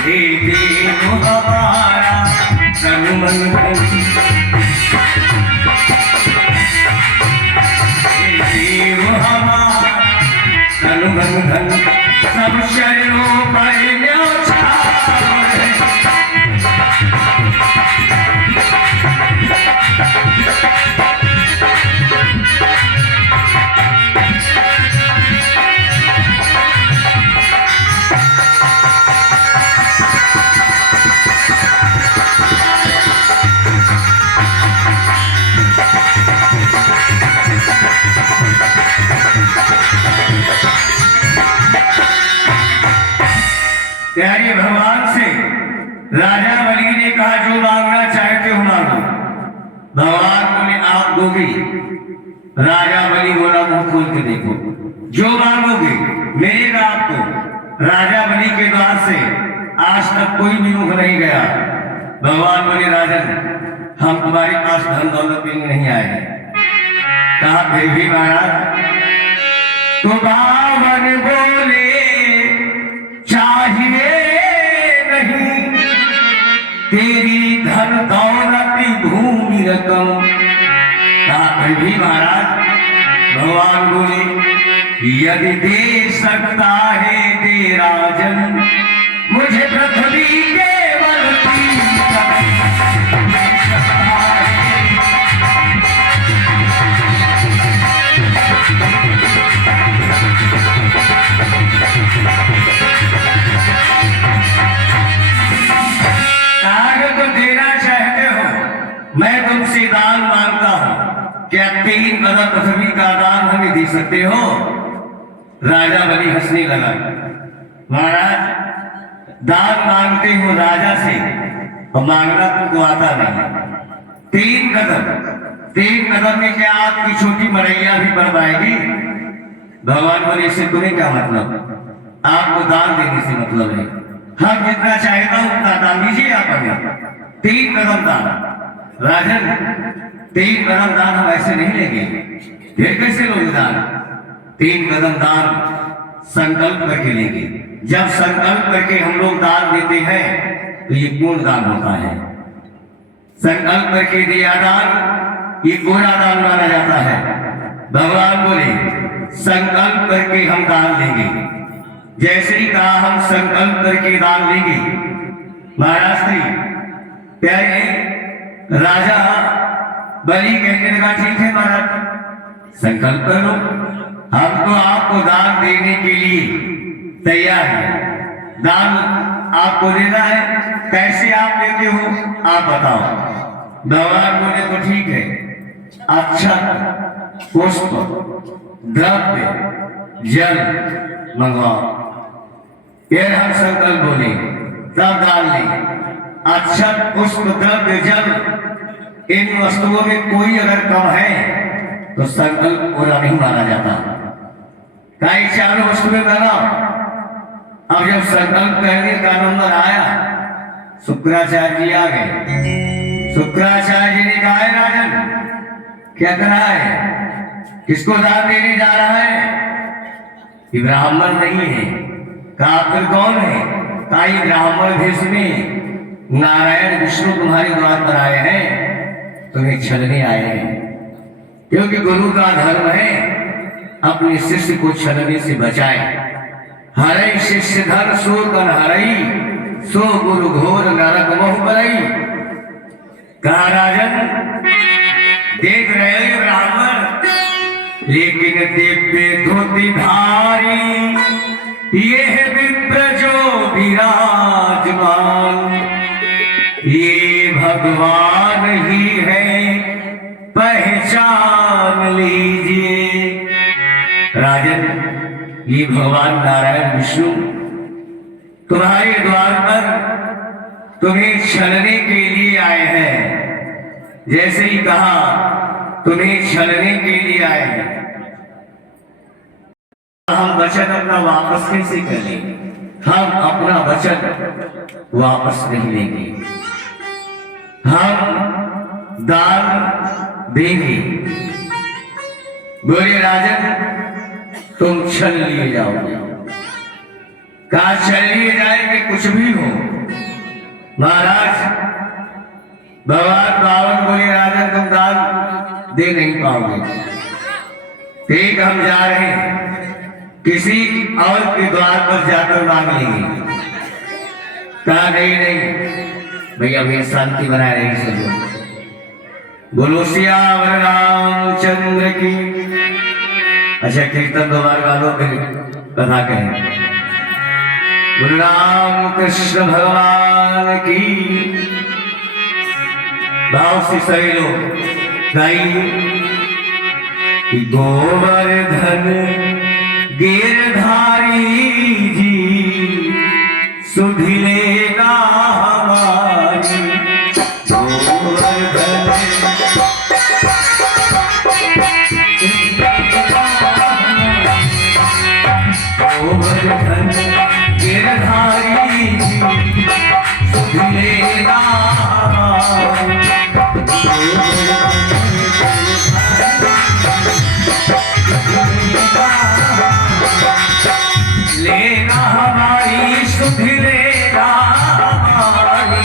हे देव हमारा तन मन धन, हे देव हमारा तन मन धन, सब शरणों पर न्योछावर है। प्यारे भगवान से राजा बलि ने कहा जो मांगना चाहते हो मांगो। भगवान बोले आप दोगे। राजा बलि बोला मुंह खोल के देखो, जो मांगोगे मिलेगा आपको। राजा बलि के द्वार से आज तक कोई भी मुख नहीं गया। भगवान बोले राजन हम तुम्हारे पास धन दौलत के लिए नहीं आए हैं। कहा फिर भी महाराज तो बावन बोले चाहिए नहीं तेरी धन दौलत भूमि रकम। फिर भी महाराज भगवान बोले यदि दे सकता है दे राजन मुझे पृथ्वी केवल मैं तुमसे दान मांगता हूं, क्या 3 कदम पृथ्वी का दान हमें दे सकते हो? राजा बलि हंसने लगा। महाराज दान मांगते हो राजा से और मांगना तुमको आता नहीं। 3 कदम में क्या आपकी छोटी मरैया भी बन पाएगी? भगवान बोले इससे तुम्हें क्या मतलब? आपको दान देने से मतलब है। हम जितना चाहेगा उतना दान दीजिए आप हमें। 3 कदम दान। राजन 3 कदम दान हम ऐसे नहीं लेंगे, फिर कैसे लोगे दान? 3 कदम दान संकल्प करके लेंगे। जब संकल्प करके हम लोग दान देते हैं तो ये पूर्ण दान होता है। संकल्प करके दिया दान ये पूरा दान माना जाता है। भगवान बोले संकल्प करके हम दान लेंगे। जैसे ही कहा हम संकल्प करके दान लेंगे। महाराज श्री प्यारे राजा बलि कहने लगा ठीक है महाराज संकल्प कर लो, हम तो आपको दान देने के लिए तैयार है। दान आपको देना है, कैसे आप देते हो आप बताओ। भगवान बोले तो ठीक है, अच्छा पुष्प द्रव्य जल मंगवाओ। ये हम संकल्प बोले तब दान ले। अच्छा पुष्प द्रव्य जल इन वस्तुओं में कोई अगर कम है तो संकल्प पूरा नहीं माना जाता। कई 4 वस्तुएं बनाओ। अब जब संकल्प करने का नंबर आया शुक्राचार्य जी आ गए। शुक्राचार्य जी ने कहा है राजन क्या कर रहा है, किसको दान देने जा रहा है? ये ब्राह्मण नहीं है। कहा फिर कौन है? कहा ये ब्राह्मण भेष में नारायण विष्णु तुम्हारे द्वार पर आए हैं, तुम्हें छलने आए हैं। क्योंकि गुरु का धर्म है अपने शिष्य को छलने से बचाए। हरई शिष्य धर सो कर हरई सो गुरु घोर नरक मोह बलई। कहा राजन देख रहे हो ब्राह्मण लेकिन दिव्य धोती धारी ये है विप्र जो विराजमान, ये भगवान ही है पहचान लीजिए। राजन ये भगवान नारायण विष्णु तुम्हारे द्वार पर तुम्हें छलने के लिए आए हैं। जैसे ही कहा तुम्हें छलने के लिए आए हैं। हम वचन अपना वापस कैसे कर लेंगे? हम अपना वचन वापस नहीं लेंगे। हम दान देंगे। बोले राजन तुम छल लिए जाओगे। कहा छल लिए जाएंगे कुछ भी हो महाराज भगवान रावण बोले राजन तुम दान दे नहीं पाओगे, ठीक हम जा रहे हैं, किसी और के द्वार पर जाकर मांग लेंगे। कहा नहीं नहीं भैया भैया शांति बनाए रही सब। बोलो सियावर रामचंद्र की। अच्छा कीर्तन दोबारा गा लो फिर कथा कहें। बोलो राम कृष्ण भगवान की। भाव से सभी लोग गाइए। गोवर्धन गिरधारी जी सुध लेगा हमारी। गोवर्धन गोवर्धन गिरधारी जी सुध लेगा हमारी। लेना हमारी सुध लेना हमारी।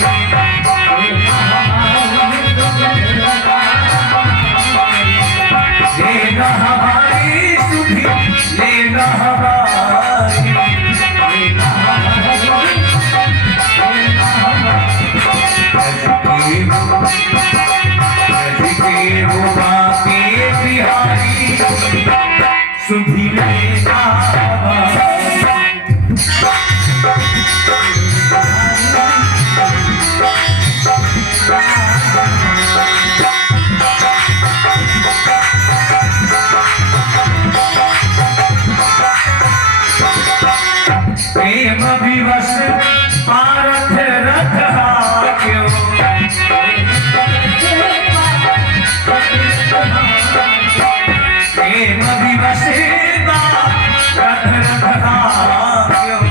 लेना हमारी सुध लेना हमारी। बिहारी सुधी लेना प्रेम विवश पारथ रथ क्यों। प्रेम विवश रथ क्यों।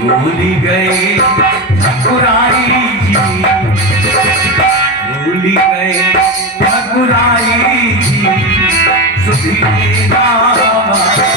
भूली गए ठकुराई जी। भूली गए ठकुराई जी सुधी लेना हमारी।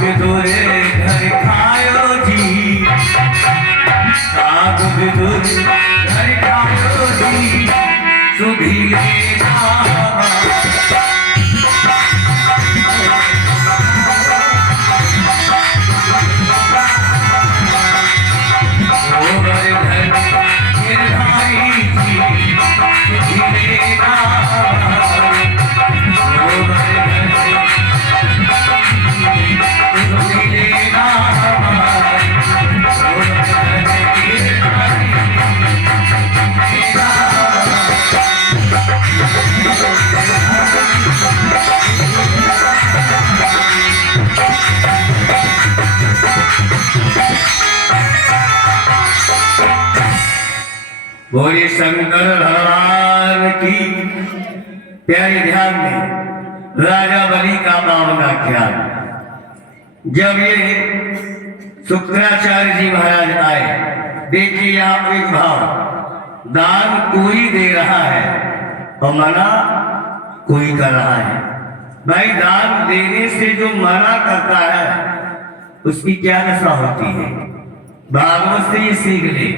विदुरे घर खायो जी। साग विदुर घर खायो जी सुधी लेना गोवर्धन गिरधारी जी सुधी लेना। बोले शंकर भगवान की। प्यारे ध्यान में राजा बलि का पावन आख्यान। जब ये शुक्राचार्य जी महाराज आए, देखिए यहाँ एक भाव, दान कोई दे रहा है और मना कोई कर रहा है। भाई दान देने से जो मना करता है उसकी क्या दशा होती है, भागवत से ये सीख ले।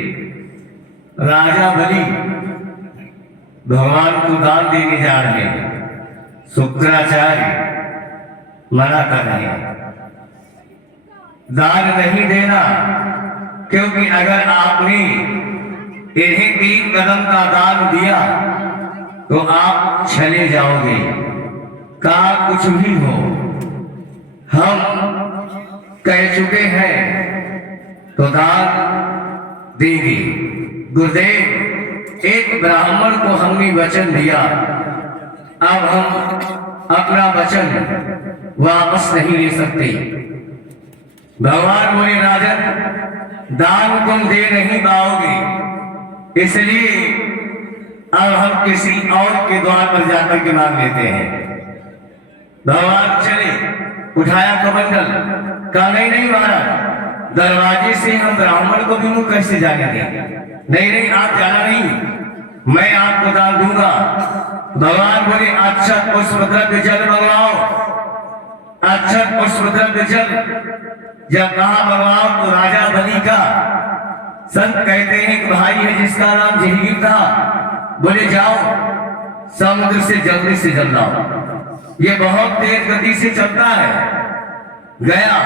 राजा बलि भगवान को दान देने जा रहे हैं, शुक्राचार्य मना कर रहे हैं दान नहीं देना, क्योंकि अगर आपने इन्हें 3 कदम का दान दिया तो आप चले जाओगे। कहा कुछ भी हो हम कह चुके हैं तो दान देंगे। गुरुदेव, एक ब्राह्मण को हमने वचन दिया अब हम अपना वचन वापस नहीं ले सकते। भगवान बोले राजन, दान तुम दे नहीं पाओगे, इसलिए अब हम किसी और के द्वार पर जाकर के मांग लेते हैं। भगवान चले, उठाया कमंडल, कहा नहीं महाराज, दरवाजे से हम ब्राह्मण को भी मुंह कैसे जाने दें? नहीं आप जाना नहीं, मैं आपको दान दूंगा। भगवान बोले अच्छा पुष्प द्रव्य जल मंगवाओ, अच्छा पुष्प द्रव्य जल। जब कहा मंगवाओ तो राजा बलि का संत कहते हैं कि भाई है जिसका नाम जहीर था, बोले जाओ समुद्र से जल्दी से जल लाओ, ये बहुत तेज गति से चलता है। गया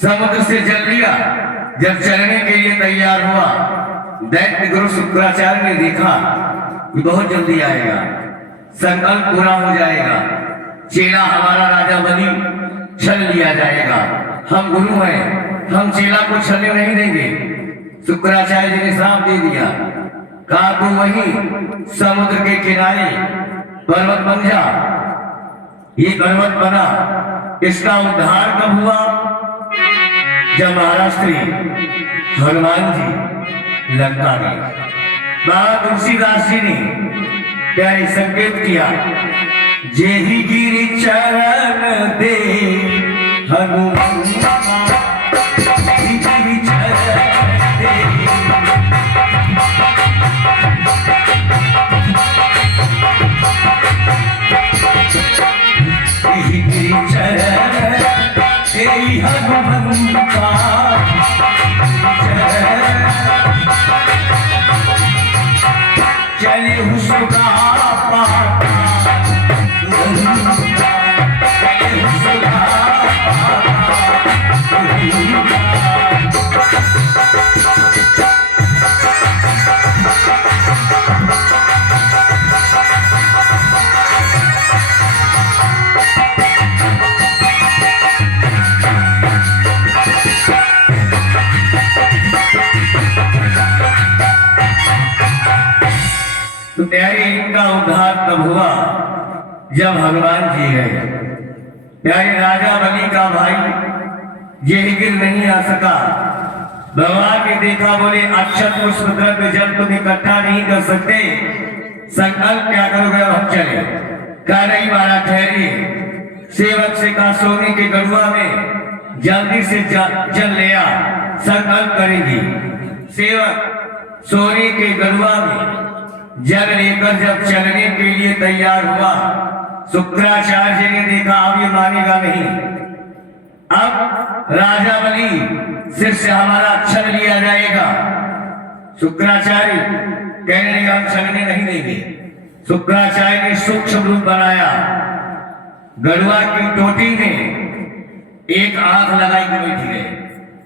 समुद्र से जल लिया, जब चलने के लिए तैयार हुआ, दैत्य गुरु शुक्राचार्य ने देखा कि बहुत जल्दी आएगा, संकल्प पूरा हो जाएगा, चेला हमारा राजा बलि छल लिया जाएगा, हम गुरु हैं, हम चेला को छलने नहीं देंगे। शुक्राचार्य जी ने श्राप दे दिया, कहा तू वहीं समुद्र के किनारे पर्वत बन जा। ये पर्वत बना, इसका उद्धार कब हुआ? जब महाराष्ट्री हनुमान जी लंका गए, बाबा तुलसीदास जी ने प्यारे संकेत किया, जेहि गिरि चरण दे हनुमान, गिरि चरण दे। चले हुसुका तो प्यारे इनका उद्धार तब हुआ जब हनुमान जी गए। प्यारे राजा बलि का भाई जहीर नहीं आ सका, भगवान ने देखा, बोले अक्षत पुष्प द्रव्य जल तुम इकट्ठा नहीं कर सकते, संकल्प क्या करोगे? हम चले। कहा नहीं महाराज ठहरिए। सेवक से कहा सोने के गरुआ में जल्दी से जल ले आ, संकल्प करेंगी। सेवक सोने के गरुआ में जल लेकर जब चलने के लिए तैयार हुआ, शुक्राचार्य जी ने देखा अब ये मानेगा नहीं, अब राजा बलि सिर से हमारा छल लिया जाएगा। शुक्राचार्य कहने लगे हम छलने नहीं देंगे। शुक्राचार्य ने सूक्ष्म रूप बनाया, गरुआ की टोटी में एक आंख लगाई के बैठ गए,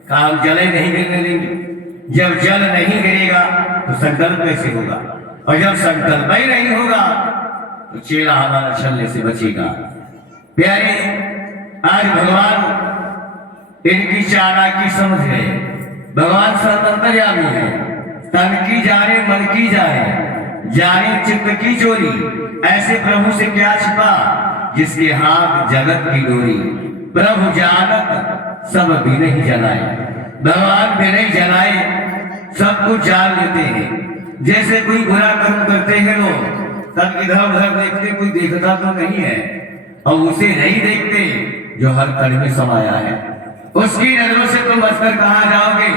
कहा हम जले नहीं गिरने देंगे। जब जल नहीं गिरेगा तो संकल्प कैसे होगा, और जब संकल्प ही नहीं होगा तो चेला हमारा छलने से बचेगा। प्यारे आज भगवान इनकी चालाकी समझ गए। भगवान सर्वंतर्यामी है, तन की जाने मन की जाने, जाने चित्त की चोरी, ऐसे प्रभु से क्या छिपा जिसके हाथ जगत की डोरी। प्रभु जानत सब भी नहीं जलाए, भगवान भी नहीं जलाए, सब कुछ जान लेते हैं। जैसे कोई बुरा कर्म करते हैं लोग, तब इधर उधर देखते, कोई देखता तो नहीं है, और उसे नहीं देखते जो हर कण में समाया है। उसकी नजरों से तुम बचकर कहाँ जाओगे?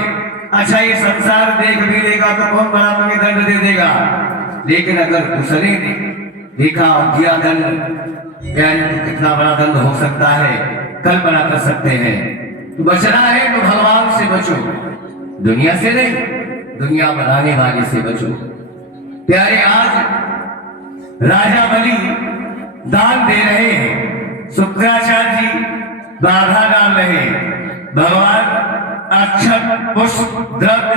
अच्छा ये संसार देख भी लेगा तो कौन बड़ा तुम्हें दंड दे देगा, लेकिन अगर उसने देखा और किया दंड, तो कितना बड़ा दंड हो सकता है कल्पना कर सकते हैं। तो बचना है तो भगवान से बचो, दुनिया से नहीं, दुनिया बनाने वाले से बचो। प्यारे आज राजा बलि दान दे रहे हैं, शुक्राचार्य जी बाधा डाल रहे, भगवान अक्षत पुष्प द्रव्य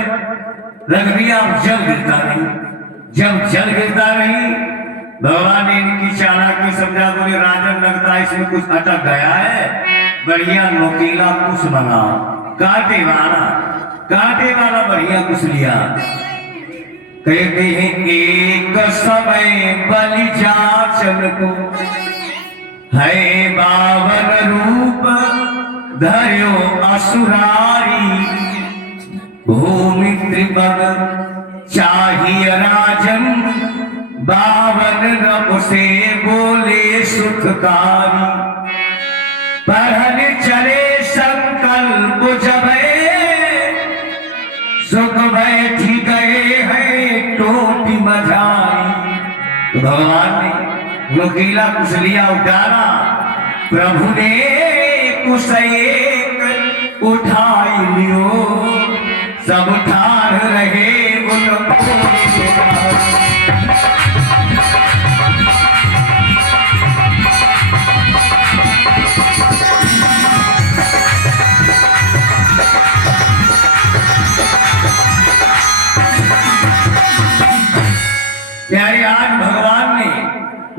रख दिया, जल गिरता नहीं। जब जल गिरता नहीं, भगवान ने इनकी चालाकी समझा, बोले राजन लगता है इसमें कुछ अटक गया है, बढ़िया नोकीला कुछ बना, कांटे वाला बढ़िया कुछ लिया। कहते हैं एक समय बलिजाचल को है बावन रूप धर्यो असुरारी, भूमि त्रिपद चाहिए राजन, बावन रब से बोले सुखकारी। पढ़न चले संकल्प जब सुख बैठी गए हैं टोटी मझाई। तो भगवान ने नुकीला कुशलिया उतारा, प्रभु ने कुश एक उठाई लियो, सब ठार रहे उनको। प्यारे आज भगवान ने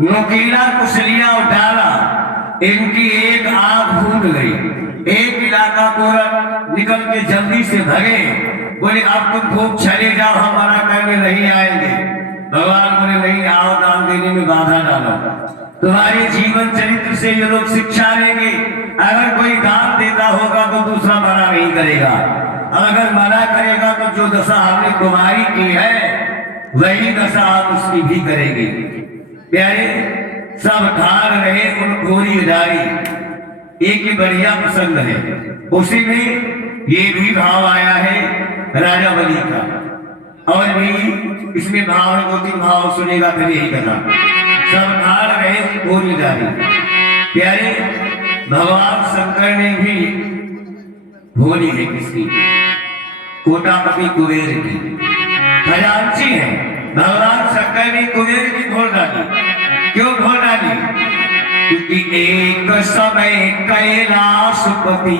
नुकीला कुशलिया उतारा, इनकी एक आंख फूट गई। एक इलाका को निकल के जल्दी से भगे, बोले अब तुम खूब चले जाओ, हमारा करने नहीं आएंगे। भगवान बोले नहीं, आओ, दान देने में बाधा डालो। तुम्हारे जीवन चरित्र से ये लोग शिक्षा लेंगे। अगर कोई दान देता होगा तो दूसरा मना नहीं करेगा, अगर मना करेगा तो जो दशा हमने तुम्हारी की है वही दशा आप उसकी भी करेंगे। प्यारे सब ठार रहे उन गोरी डारी। एक ही बढ़िया प्रसंग है, उसी में ये भी भाव आया है राजा बलि का, और भी इसमें भाव है, 2-3 भाव सुनेगा फिर यही कथा। सब ठार रहे उन गोरी डारी। प्यारे भगवान शंकर ने भी भोली है किसकी, कोटापति कुबेर की खजांची है। भगवान शंकर ने कुबेर की भोल डाली। क्यों भोल डाली? क्योंकि एक समय कैलाशपति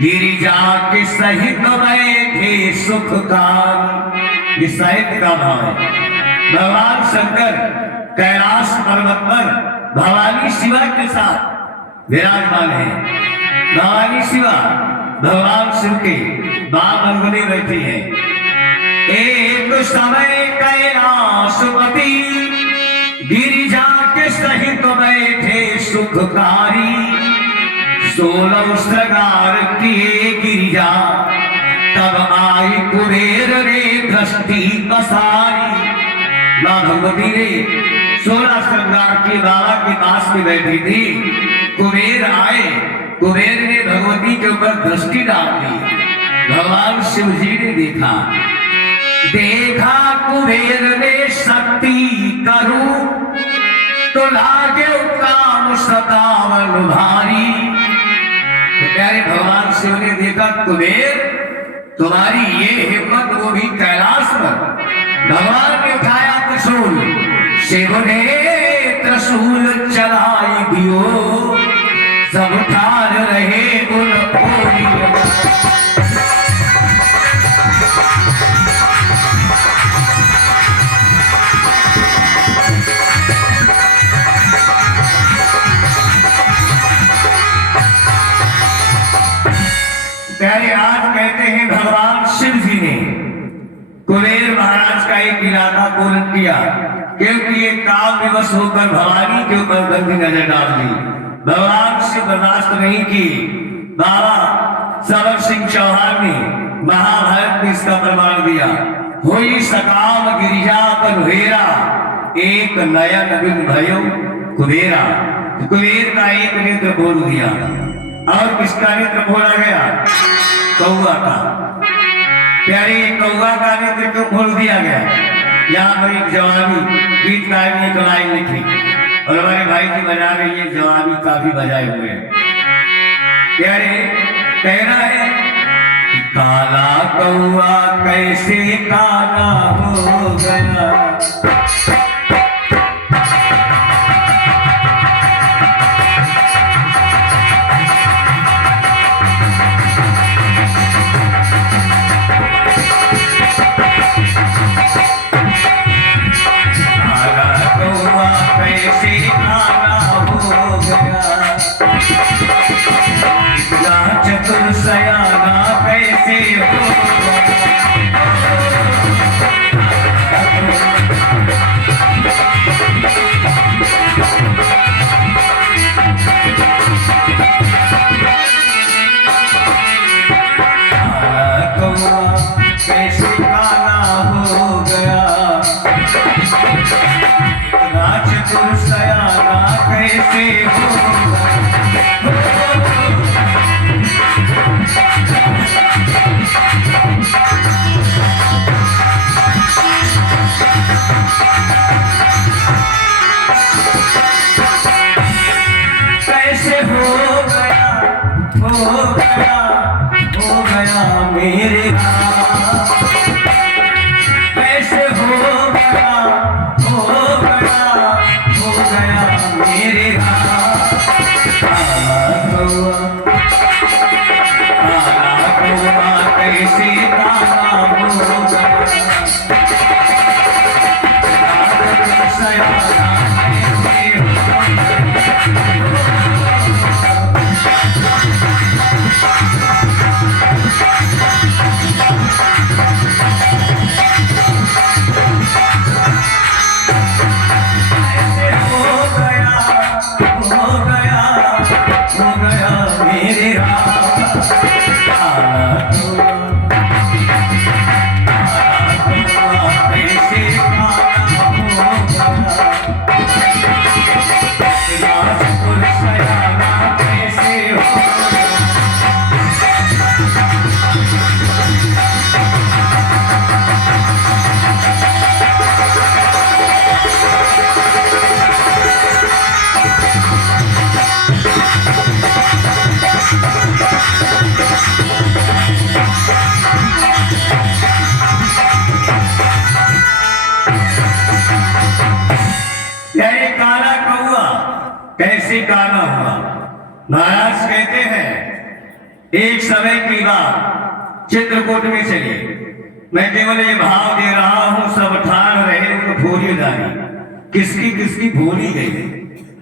गिरिजा के सहित बैठे सुखकारी। ये साहित्य का भाव है। भगवान शंकर कैलाश पर्वत पर भवानी शिवा के साथ विराजमान है। भवानी शिवा भगवान शिव के बाम अंगने बैठे हैं। एक समय कैलाशपति गिरिजा के सहित बैठे सुखकारी। 16 श्रृंगार किए गिरिजा, तब आई कुबेर रे दृष्टि पसारी। मां भगवती ने 16 श्रृंगार के बाबा के पास में बैठी थी। कुबेर आए, कुबेर ने भगवती के ऊपर दृष्टि डाल दी। भगवान शिव जी ने देखा कुबेर ने शक्ति करूं तो लागे काम 57 भारी। तो प्यारे भगवान शिव ने देखा कुबेर तुम्हारी ये हिम्मत, वो भी कैलाश पर। भगवान ने उठाया त्रिशूल, शिव ने त्रिशूल चलाई दियो, सब ठार रहे उन प्यारे आज कहते हैं भगवान शिव जी ने कुबेर महाराज का एक इलाका पूर्ण किया, क्योंकि ये काम विवश होकर भवानी के ऊपर गंदी नजर डाल दी। भगवान शिव बर्दाश्त नहीं की। बाबा सबर सिंह चौहान ने महाभारत में इसका प्रमाण दिया। हुई सकाम गिरिजा पर हेरा, एक नयन बिन भयो कुबेरा। कुबेर का एक नेत्र बोल दिया, और किसका नेत्र खोला गया? कौआ का। प्यारे कौआ का नेत्र क्यों खोल दिया गया? यहाँ पर एक जवानी गीतकार ने तो लाइन लिखी, और हमारे भाई जी बजा रही है, जवानी काफी बजाए हुए हैं। प्यारे कहना है काला कौआ कैसे काला हो गया, सयाना कैसे हो कैसे हो कैसे हो गया मेरे कैसे हो गया मेरे कैसे काला हो गया मेरे काला कौआ कैसे काला हुआ। महाराज कहते हैं एक समय की बात चित्रकूट में चली, मैं केवल ये भाव दे रहा हूं, सब ठान रहे तो भूली जानी किसकी किसकी भूली गई,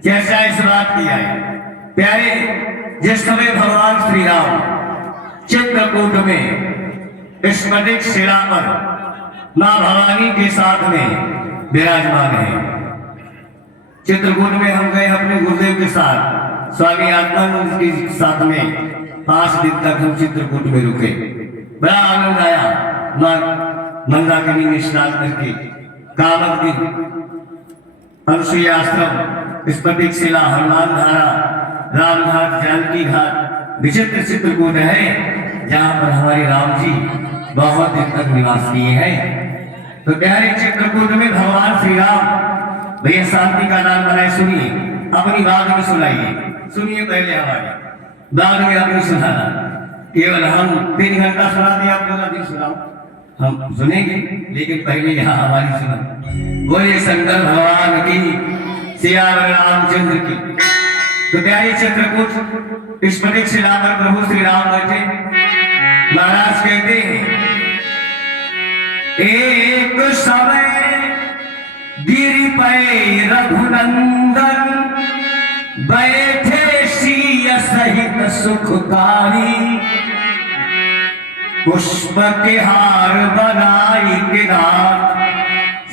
कैसा इस बात की आए प्यारे। जिस समय भगवान श्री राम चित्रकूट में स्फटिक शिला पर मां भवानी के साथ में विराजमान है। चित्रकूट में हम गए अपने गुरुदेव के साथ, स्वामी आत्मानंद के साथ में 5 दिन तक हम चित्रकूट में रुके। बड़ा आनंद आया। मां मंदाकिनी में स्नान करके कामक अनुसुईया आश्रम, स्फटिक शिला, हनुमान धारा, राम घाट, जानकी घाट, विचित्र चित्रकूट है जहां पर हमारे राम जी बहुत दिन तक निवास किए हैं। तो प्यारे चित्रकूट में भगवान श्री राम भैया शांति का नाम बनाए, सुनिए अपनी बात भी सुनाइए, सुनिए पहले हमारी बाद में अपनी सुनाना। केवल हम 3 घंटा सुना दिया, आप पूरा दिन सुनाओ, हम सुनेंगे लेकिन पहले यहाँ हमारी सुना। बोले शंकर भगवान की, सियावर रामचंद्र की। तो प्यारे चित्रकूट स्फटिक शिला पर प्रभु श्री राम बैठे। महाराज कहते हैं एक समय गिरि पे रघुनंदन बैठे सिय सहित सुखकारी, पुष्प के हार बनाई के नाथ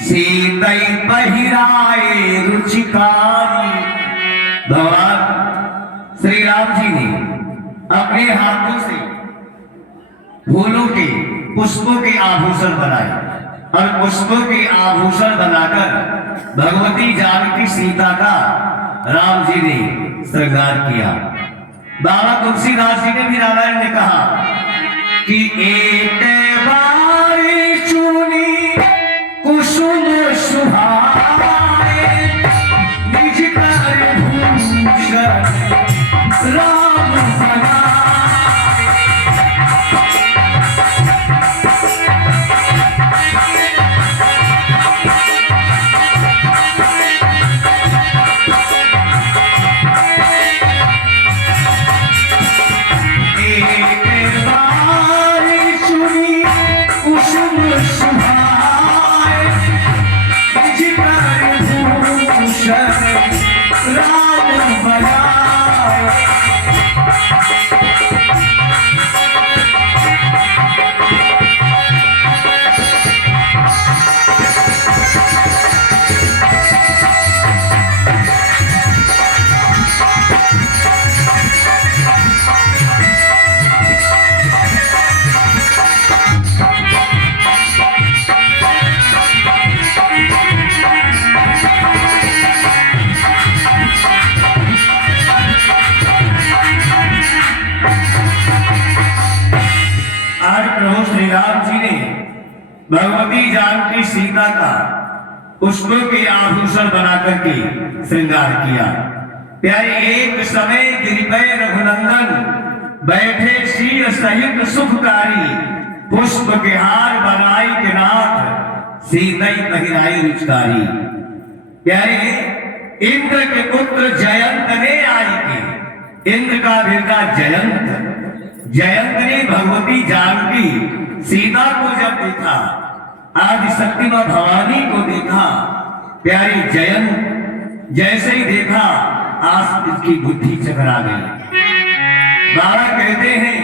सीतई पहिराए रुचिकारी। भगवान श्री राम जी ने अपने हाथों से फूलों के पुष्पों के आभूषण बनाए और पुष्पों के आभूषण बनाकर भगवती जानकी सीता का राम जी ने श्रृंगार किया। बाबा तुलसीदास जी ने भी रामायण में कहा कि एक बार चुनी कुसुम सुहाए, निज कर भूषण राम बनाए। भगवती जानकी सीता का पुष्पों के आभूषण बना करके श्रृंगार किया। प्यारे एक समय गिरिपय रघुनंदन बैठे शीर सहित सुखकारी पुष्प के हार बनाई के नाथ सीतई पहिराई रुचकारी। प्यारे इंद्र के पुत्र जयंत ने आई के इंद्र का बेटा जयंत ने भगवती जानकी सीता को जब देखा, आदि शक्ति मां भवानी को देखा, प्यारी जयंत जैसे ही देखा आज इसकी बुद्धि चकरा गई। बाबा कहते हैं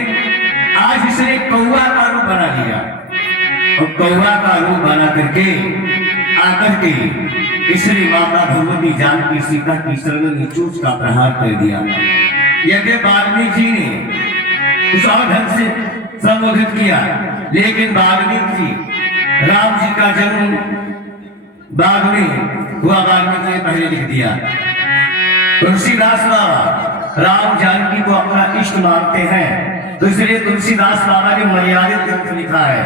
आज इसने कौवा का रूप बना लिया और कौवा का रूप बना करके आकर के इसलिए माता भगवती जानकी सीता की शरण में चोट का प्रहार कर दिया। यद्य वाल्मीकि जी ने कुछ और ढंग से संबोधित किया, लेकिन वाल्मीकि जी राम जी का जन्म बाद में हुआ, वाल्मीकि ने पहले लिख दिया। तुलसीदास बाबा राम जानकी को अपना इष्ट मानते हैं, तो इसलिए तुलसीदास बाबा ने मर्यादित ग्रंथ लिखा है।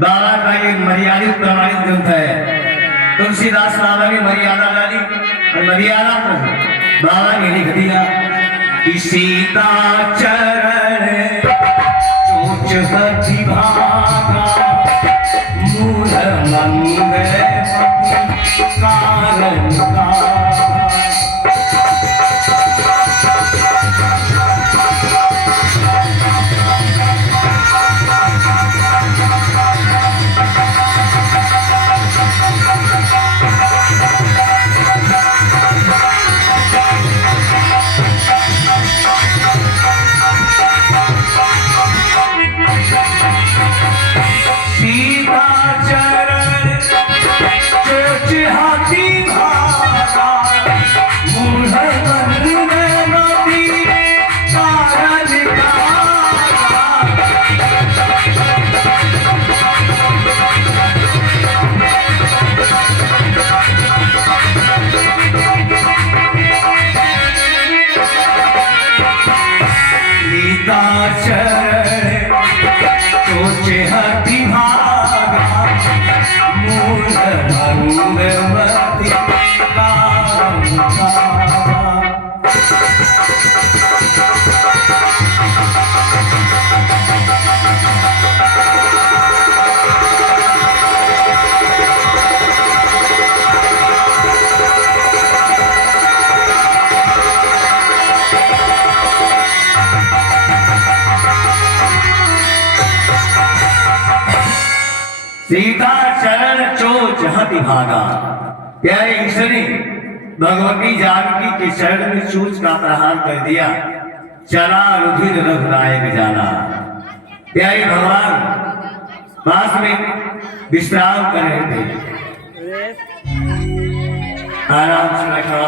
बाबा का ये मर्यादित प्रमाणित ग्रंथ है। तुलसीदास बाबा ने मर्यादा डाली और मर्यादा को बाबा ने लिख दिया कि सीता चरण चोच हति भागा मूल मंग कारण का। सीता चरण चोच हति भागा। प्यारे ईश्वरी भगवती जानकी के चरण में चोच का प्रहार कर दिया, चला रुधिर रघुनायक जाना। प्यारे भगवान पास में विश्राम कर रहे थे, आराम से बैठा।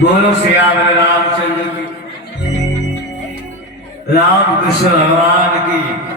बोलो श्यामल रामचंद्र की, राम कृष्ण भगवान की।